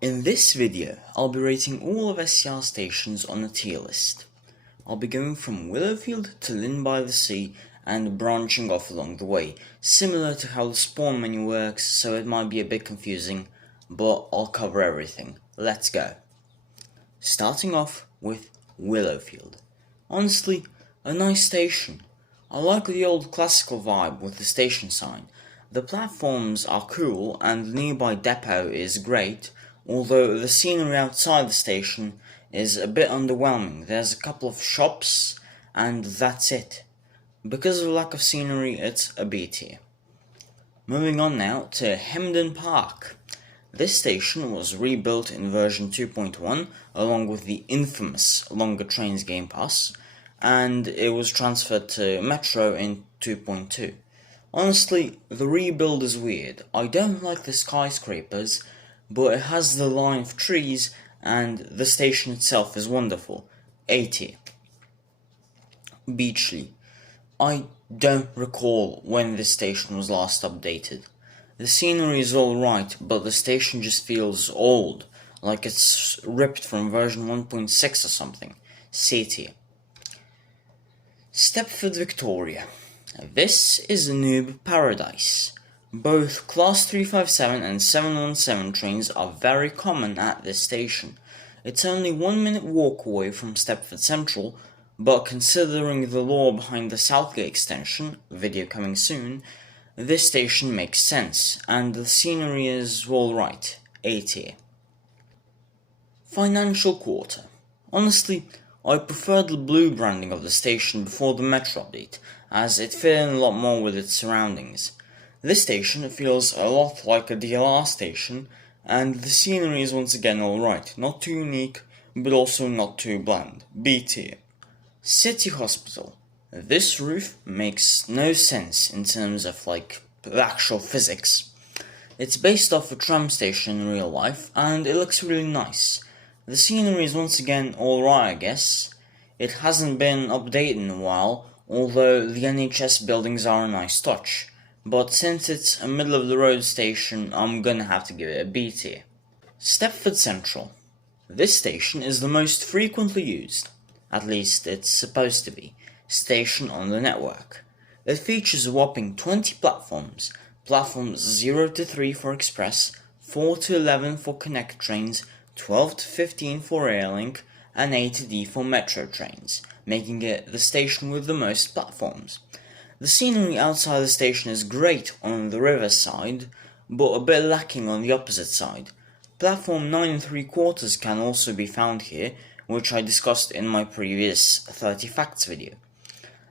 In this video, I'll be rating all of SCR stations on a tier list. I'll be going from Willowfield to Lynn by the Sea and branching off along the way, similar to how the spawn menu works, so it might be a bit confusing, but I'll cover everything. Let's go. Starting off with Willowfield. Honestly, a nice station. I like the old classical vibe with the station sign. The platforms are cool and the nearby depot is great, although the scenery outside the station is a bit underwhelming. There's a couple of shops and that's it. Because of the lack of scenery, it's a B tier. Moving on now to Hampton Park. This station was rebuilt in version 2.1 along with the infamous Longer Trains Game Pass, and it was transferred to Metro in 2.2. Honestly, the rebuild is weird. I don't like the skyscrapers, but it has the line of trees and the station itself is wonderful. A tier. Beachley. I don't recall when this station was last updated. The scenery is alright, but the station just feels old, like it's ripped from version 1.6 or something. C tier. Stepford, Victoria. This is a noob paradise. Both Class 357 and 717 trains are very common at this station. It's only 1 minute walk away from Stepford Central, but considering the lore behind the Southgate extension, video coming soon, this station makes sense, and the scenery is alright. A tier. Financial Quarter. Honestly, I preferred the blue branding of the station before the Metro update, as it fit in a lot more with its surroundings. This station feels a lot like a DLR station, and the scenery is once again alright, not too unique, but also not too bland. B tier. City Hospital. This roof makes no sense in terms of the actual physics. It's based off a tram station in real life, and it looks really nice. The scenery is once again alright, I guess. It hasn't been updated in a while, although the NHS buildings are a nice touch. But since it's a middle-of-the-road station, I'm gonna have to give it a B tier. Stepford Central. This station is the most frequently used, at least it's supposed to be, station on the network. It features a whopping 20 platforms, platforms 0 to 3 for express, 4 to 11 for connect trains, 12 to 15 for Airlink, and A to D for metro trains, making it the station with the most platforms. The scenery outside the station is great on the river side, but a bit lacking on the opposite side. Platform 9 3/4 can also be found here, which I discussed in my previous 30 Facts video.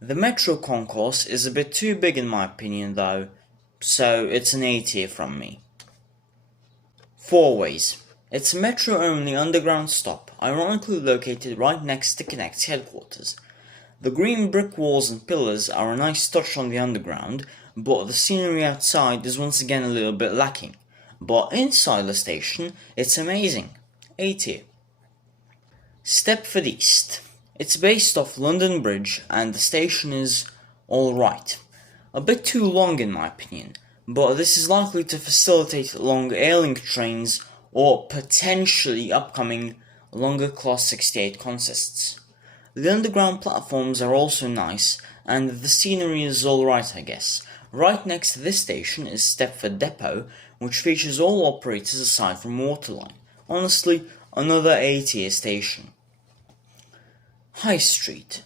The metro concourse is a bit too big in my opinion though, so it's an A tier from me. Fourways. It's a metro-only underground stop, ironically located right next to Connect's headquarters. The green brick walls and pillars are a nice touch on the underground, but the scenery outside is once again a little bit lacking. But inside the station, it's amazing. A tier. Stepford East. It's based off London Bridge and the station is alright. A bit too long in my opinion, but this is likely to facilitate long Airlink trains or potentially upcoming longer Class 68 consists. The underground platforms are also nice, and the scenery is alright I guess. Right next to this station is Stepford Depot, which features all operators aside from Waterline. Honestly, another A tier station. High Street.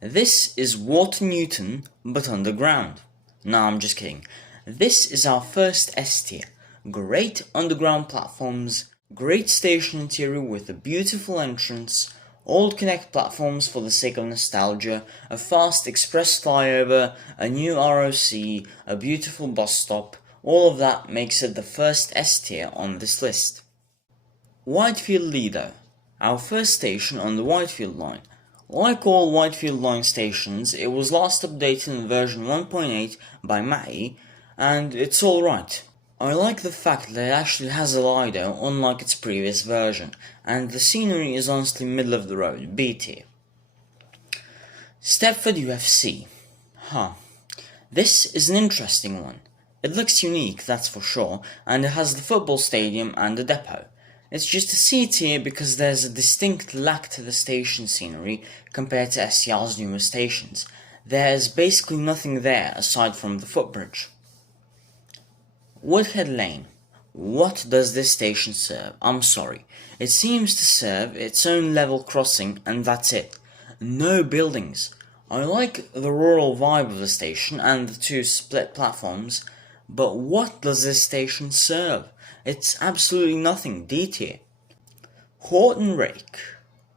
This is Water Newton, but underground. Nah, I'm just kidding. This is our first S tier. Great underground platforms, great station interior with a beautiful entrance, old connect platforms for the sake of nostalgia, a fast express flyover, a new ROC, a beautiful bus stop. All of that makes it the first S tier on this list. Whitefield Lido. Our first station on the Whitefield Line. Like all Whitefield Line stations, it was last updated in version 1.8 by Matty, and it's alright. I like the fact that it actually has a Lido unlike its previous version, and the scenery is honestly middle of the road, B tier. Stepford UFC. This is an interesting one. It looks unique, that's for sure, and it has the football stadium and a depot. It's just a C tier because there's a distinct lack to the station scenery compared to SCR's newer stations. There's basically nothing there aside from the footbridge. Whitefield Line. What does this station serve? I'm sorry. It seems to serve its own level crossing and that's it. No buildings. I like the rural vibe of the station and the two split platforms, but what does this station serve? It's absolutely nothing. D tier. Horton Rake.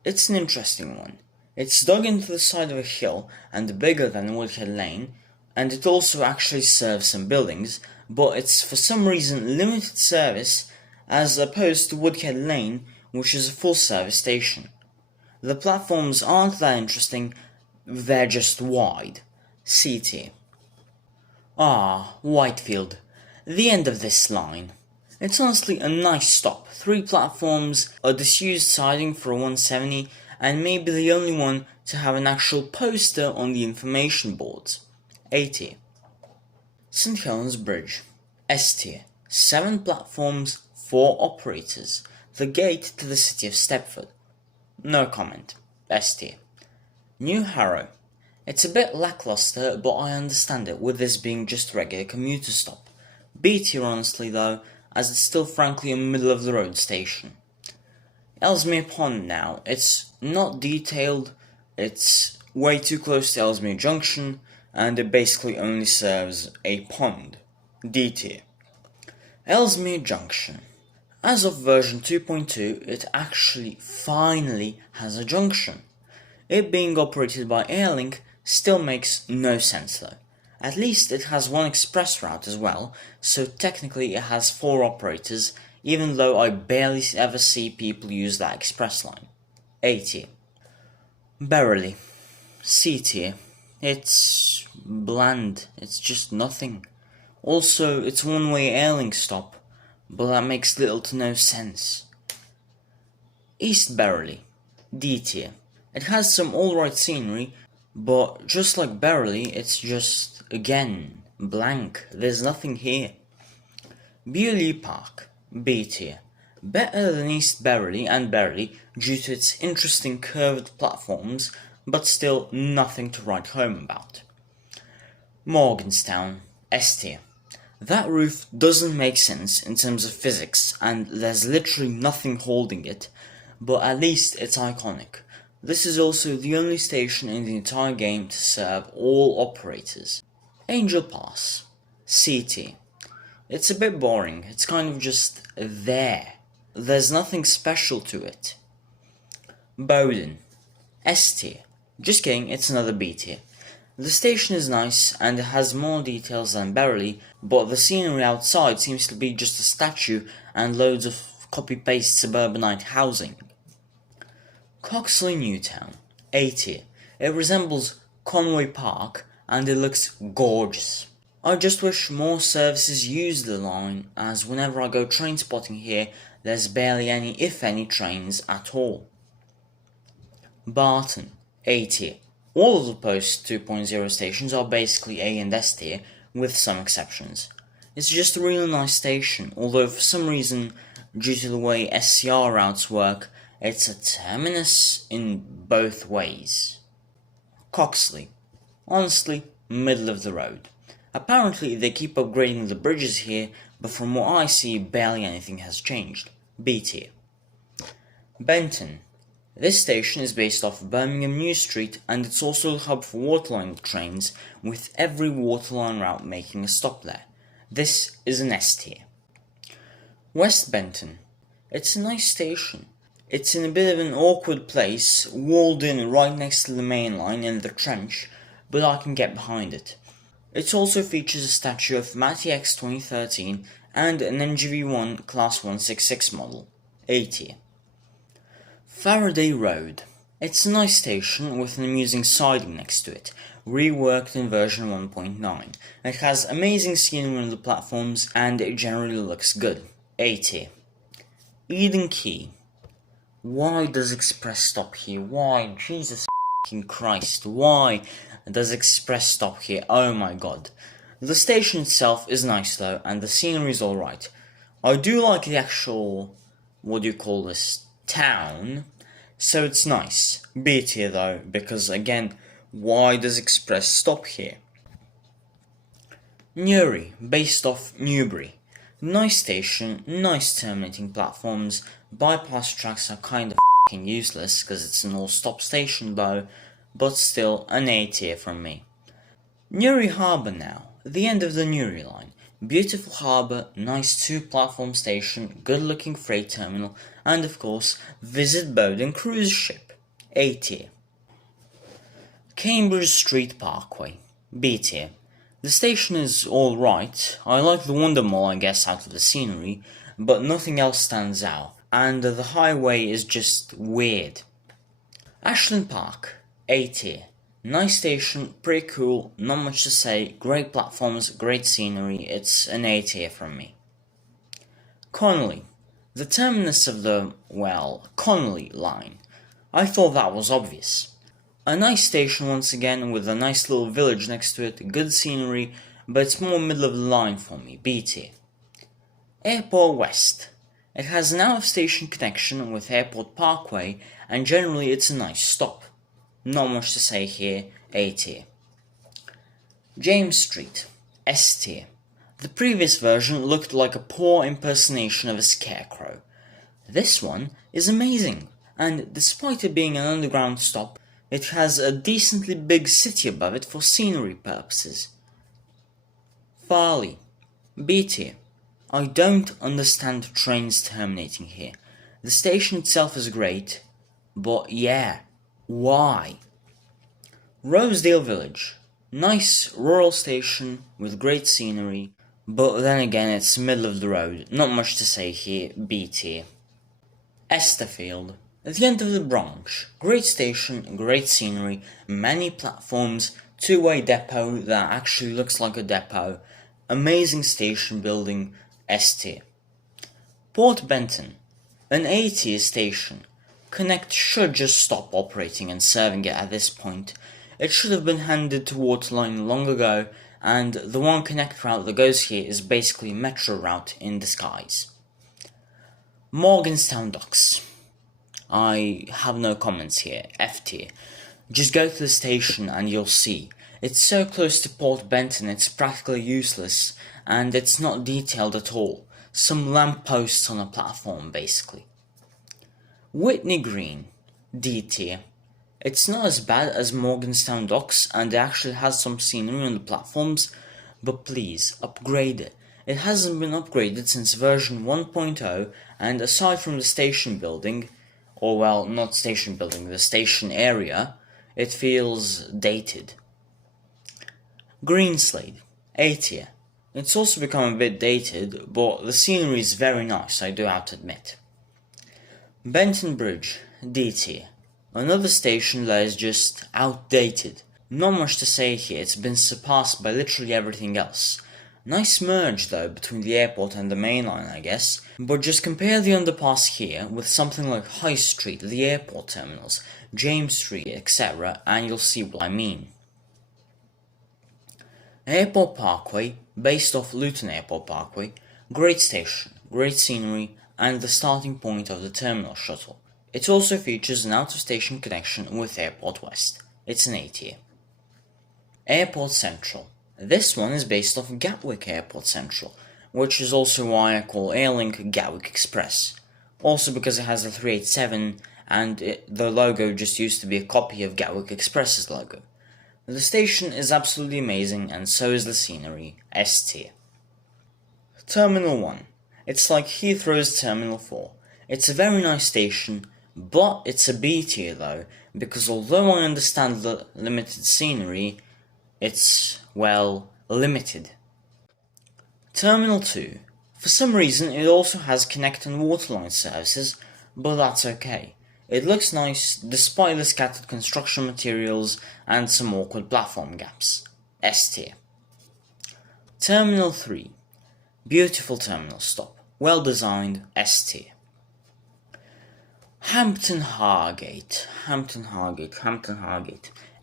It's an interesting one. It's dug into the side of a hill and bigger than Whitefield Lane, and it also actually serves some buildings, but it's for some reason limited service as opposed to Woodhead Lane, which is a full service station. The platforms aren't that interesting, they're just wide. C tier. Whitefield. The end of this line. It's honestly a nice stop. 3 platforms, a disused siding for a 170, and maybe the only one to have an actual poster on the information boards. A tier. St. Helens Bridge. S tier. 7 platforms, 4 operators. The gate to the city of Stepford. No comment. S tier. New Harrow. It's a bit lackluster, but I understand it with this being just a regular commuter stop. B tier honestly though, as it's still frankly a middle of the road station. Ellesmere Pond now. It's not detailed, it's way too close to Ellesmere Junction, and it basically only serves a pond. D tier. Ellesmere Junction. As of version 2.2, it actually finally has a junction. It being operated by Airlink still makes no sense though. At least it has one express route as well, so technically it has 4 operators, even though I barely ever see people use that express line. A tier. Berrily. C tier. It's bland, it's just nothing. Also, it's one-way Airlink stop, but that makes little to no sense. East Berrily. D tier. It has some alright scenery, but just like Berrily, it's just, again, blank. There's nothing here. Beaulieu Park. B tier. Better than East Berrily and Berrily due to its interesting curved platforms, but still nothing to write home about. Morganstown. S tier. That roof doesn't make sense in terms of physics, and there's literally nothing holding it, but at least it's iconic. This is also the only station in the entire game to serve all operators. Angel Pass. C tier. It's a bit boring, it's kind of just there. There's nothing special to it. Bowden. S tier. Just kidding, it's another B tier. The station is nice and it has more details than Berrily, but the scenery outside seems to be just a statue and loads of copy-paste suburbanite housing. Coxley Newtown. A tier. It resembles Conway Park and it looks gorgeous. I just wish more services used the line, as whenever I go train spotting here, there's barely any, if any, trains at all. Barton. A tier. All of the post 2.0 stations are basically A and S tier, with some exceptions. It's just a really nice station, although for some reason, due to the way SCR routes work, it's a terminus in both ways. Coxley. Honestly, middle of the road. Apparently they keep upgrading the bridges here, but from what I see, barely anything has changed. B tier. Benton. This station is based off Birmingham New Street, and it's also a hub for Waterline trains, with every Waterline route making a stop there. This is an S tier. West Benton. It's a nice station. It's in a bit of an awkward place, walled in right next to the main line in the trench, but I can get behind it. It also features a statue of Matty X 2013 and an NGV1 Class 166 model. A tier. Faraday Road. It's a nice station with an amusing siding next to it, reworked in version 1.9. It has amazing scenery on the platforms and it generally looks good. A tier. Eden Quay. Why does Express stop here? Why? Jesus f***ing Christ. Why does Express stop here? Oh my god. The station itself is nice though, and the scenery is alright. I do like the actual what do you call this, town, so it's nice. B tier though, because again, why does Express stop here? Newry, based off Newbury. Nice station, nice terminating platforms, bypass tracks are kind of f***ing useless because it's an all-stop station though, but still an A tier from me. Newry Harbour now, the end of the Newry Line. Beautiful harbour, nice 2-platform station, good looking freight terminal, and of course, visit Bowden cruise ship. A tier. Cambridge Street Parkway. B tier. The station is alright, I like the Wonder Mall I guess out of the scenery, but nothing else stands out, and the highway is just weird. Ashland Park. A tier. Nice station, pretty cool, not much to say, great platforms, great scenery, it's an A tier from me. Connolly. The terminus of the, Connolly line. I thought that was obvious. A nice station once again, with a nice little village next to it, good scenery, but it's more middle of the line for me, B tier. Airport West. It has an out-of-station connection with Airport Parkway, and generally it's a nice stop. Not much to say here, A tier. James Street, S tier. The previous version looked like a poor impersonation of a scarecrow. This one is amazing, and despite it being an underground stop, it has a decently big city above it for scenery purposes. Farley, B tier. I don't understand trains terminating here. The station itself is great, but yeah, why? Rosedale Village. Nice rural station with great scenery, but then again it's middle of the road, not much to say here, B tier. Estherfield. At the end of the branch, great station, great scenery, many platforms, 2-way depot that actually looks like a depot, amazing station building, S tier. Port Benton. An A tier station. Connect should just stop operating and serving it at this point. It should have been handed to Waterline long ago, and the one Connect route that goes here is basically a metro route in disguise. Morganstown Docks. I have no comments here, F tier. Just go to the station and you'll see. It's so close to Port Benton it's practically useless, and it's not detailed at all. Some lampposts on a platform, basically. Whitney Green, D tier. It's not as bad as Morganstown Docks, and it actually has some scenery on the platforms, but please, upgrade it. It hasn't been upgraded since version 1.0, and aside from the station building, or not station building, the station area, it feels dated. Greenslade, A tier. It's also become a bit dated, but the scenery is very nice, I do have to admit. Benton Bridge, D tier. Another station that is just outdated. Not much to say here, it's been surpassed by literally everything else. Nice merge though between the airport and the main line, I guess, but just compare the underpass here with something like High Street, the airport terminals, James Street, etc., and you'll see what I mean. Airport Parkway, based off Luton Airport Parkway, great station, great scenery, and the starting point of the terminal shuttle. It also features an out-of-station connection with Airport West. It's an A tier. Airport Central. This one is based off Gatwick Airport Central, which is also why I call Airlink Gatwick Express. Also because it has the 387 and the logo just used to be a copy of Gatwick Express's logo. The station is absolutely amazing and so is the scenery, S tier. Terminal 1. It's like Heathrow's Terminal 4. It's a very nice station, but it's a B tier though, because although I understand the limited scenery, it's, limited. Terminal 2. For some reason it also has Connect and Waterline services, but that's okay. It looks nice despite the scattered construction materials and some awkward platform gaps. S tier. Terminal 3. Beautiful terminal stop. Well designed, S tier. Hampton Hargate,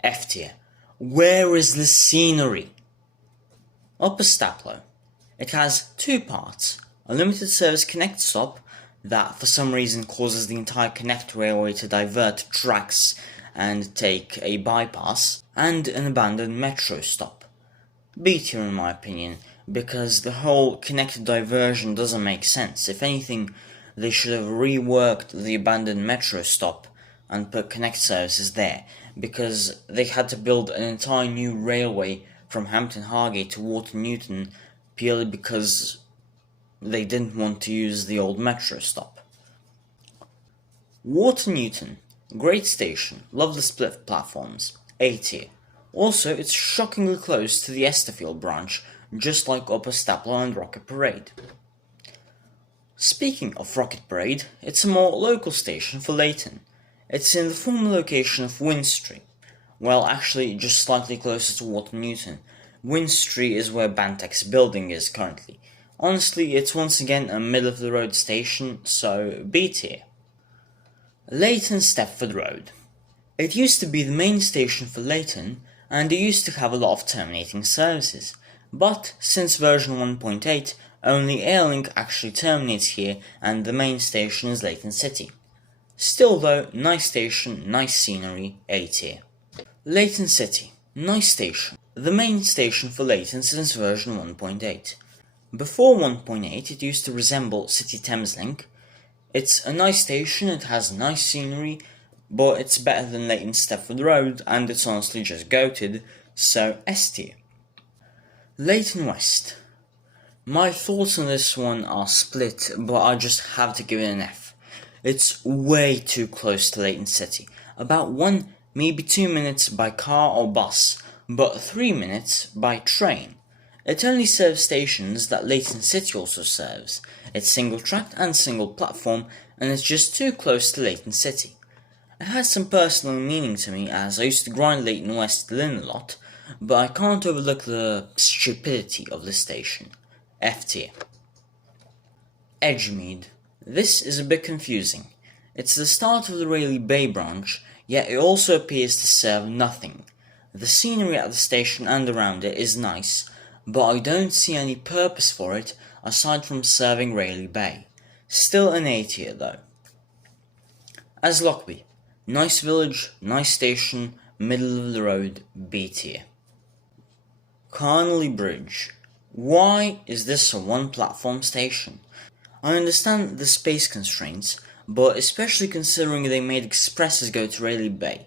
F tier. Where is the scenery? Upper Staplow. It has 2 parts, a limited service Connect stop, that for some reason causes the entire Connect railway to divert tracks and take a bypass, and an abandoned metro stop. B tier in my opinion, because the whole connected diversion doesn't make sense. If anything, they should have reworked the abandoned metro stop and put connect services there, because they had to build an entire new railway from Hampton Hargate to Water Newton purely because they didn't want to use the old metro stop. Water Newton, great station, love the split platforms, A tier. Also, it's shockingly close to the Stepford branch, just like Upper Stapler and Rocket Parade. Speaking of Rocket Parade, it's a more local station for Leighton. It's in the former location of Winstry. Well, actually, just slightly closer to Water Newton. Winstry is where Bantek's building is currently. Honestly, it's once again a middle-of-the-road station, so B tier. Leighton Stepford Road. It used to be the main station for Leighton, and it used to have a lot of terminating services, but since version 1.8, only Airlink actually terminates here and the main station is Leighton City. Still though, nice station, nice scenery, A tier. Leighton City, nice station, the main station for Leighton since version 1.8. Before 1.8 it used to resemble City Thameslink. It's a nice station, it has nice scenery, but it's better than Leighton Stepford Road, and it's honestly just goated, so S tier. Leighton West. My thoughts on this one are split, but I just have to give it an F. It's way too close to Leighton City, about 1, maybe 2 minutes by car or bus, but 3 minutes by train. It only serves stations that Leighton City also serves. It's single tracked and single platform, and it's just too close to Leighton City. It has some personal meaning to me, as I used to grind Leighton West Lynn a lot, but I can't overlook the stupidity of the station. F tier. Edgemead. This is a bit confusing. It's the start of the Rayleigh Bay branch, yet it also appears to serve nothing. The scenery at the station and around it is nice, but I don't see any purpose for it aside from serving Rayleigh Bay. Still an A tier though. As Lockby. Nice village, nice station, middle of the road, B tier. Carnley Bridge. Why is this a one-platform station? I understand the space constraints, but especially considering they made expresses go to Rayleigh Bay,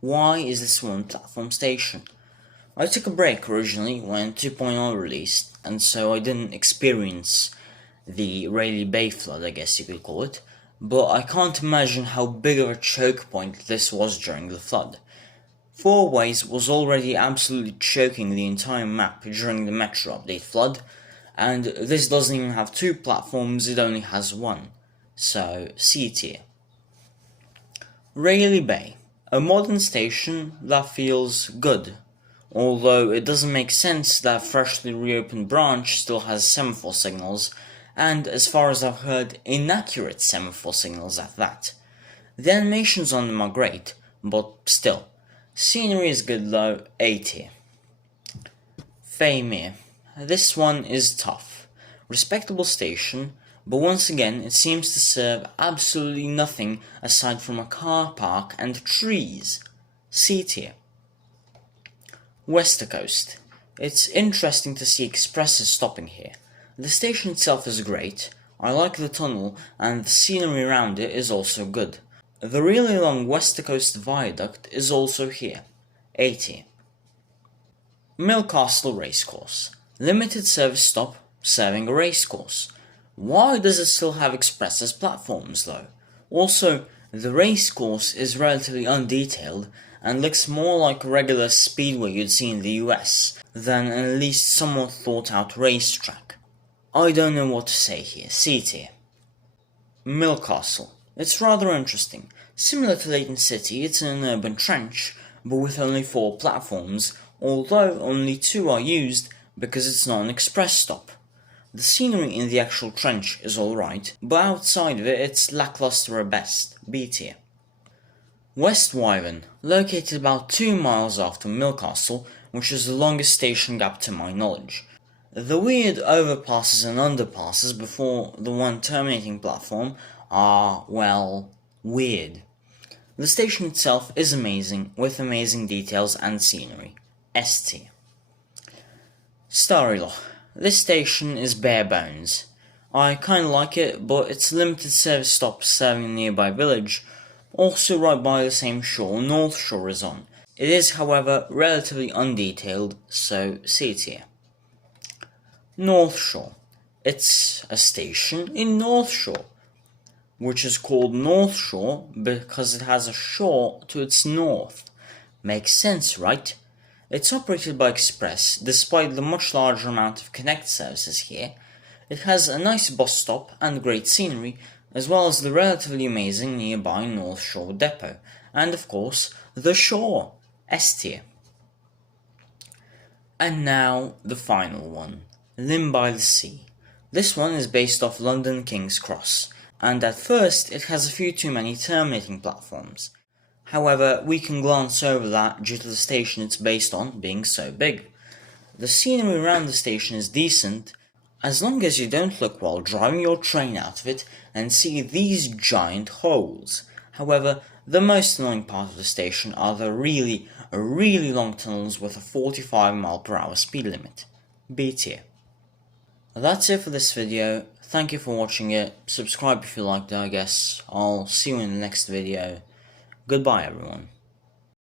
why is this one-platform station? I took a break originally when 2.0 released, and so I didn't experience the Rayleigh Bay flood, I guess you could call it, but I can't imagine how big of a choke point this was during the flood. Four Ways was already absolutely choking the entire map during the Metro Update flood, and this doesn't even have 2 platforms, it only has 1. So, C tier. Rayleigh Bay. A modern station that feels good, although it doesn't make sense that freshly reopened branch still has semaphore signals, and as far as I've heard, inaccurate semaphore signals at that. The animations on them are great, but still. Scenery is good though, A tier. Faymere. This one is tough. Respectable station, but once again it seems to serve absolutely nothing aside from a car park and trees. C tier. Westercoast. It's interesting to see expresses stopping here. The station itself is great, I like the tunnel, and the scenery around it is also good. The really long Westercoast viaduct is also here. A tier. Millcastle Racecourse. Limited service stop, serving a racecourse. Why does it still have expresses platforms though? Also, the racecourse is relatively undetailed and looks more like a regular speedway you'd see in the US than an at least somewhat thought out racetrack. I don't know what to say here, C tier. Millcastle. It's rather interesting. Similar to Leighton City, it's an urban trench, but with only 4 platforms, although only 2 are used because it's not an express stop. The scenery in the actual trench is alright, but outside of it it's lackluster at best, B tier. West Wyvern, located about 2 miles after Millcastle, which is the longest station gap to my knowledge. The weird overpasses and underpasses before the one terminating platform are, well, weird. The station itself is amazing, with amazing details and scenery. S tier. Starry Loch. This station is bare bones. I kinda like it, but its limited service stops serving a nearby village, also right by the same shore Northshore is on. It is, however, relatively undetailed, so C tier. Northshore. It's a station in Northshore, which is called Northshore because it has a shore to its north. Makes sense, right? It's operated by Express, despite the much larger amount of Connect services here. It has a nice bus stop and great scenery, as well as the relatively amazing nearby Northshore depot, and of course, the shore, S tier. And now, the final one, Limb by the Sea. This one is based off London King's Cross, and at first it has a few too many terminating platforms. However, we can glance over that due to the station it's based on being so big. The scenery around the station is decent, as long as you don't look while driving your train out of it and see these giant holes. However, the most annoying part of the station are the really long tunnels with a 45 mph speed limit. B tier. That's it for this video. Thank you for watching it. Subscribe if you liked it, I guess. I'll see you in the next video. Goodbye, everyone.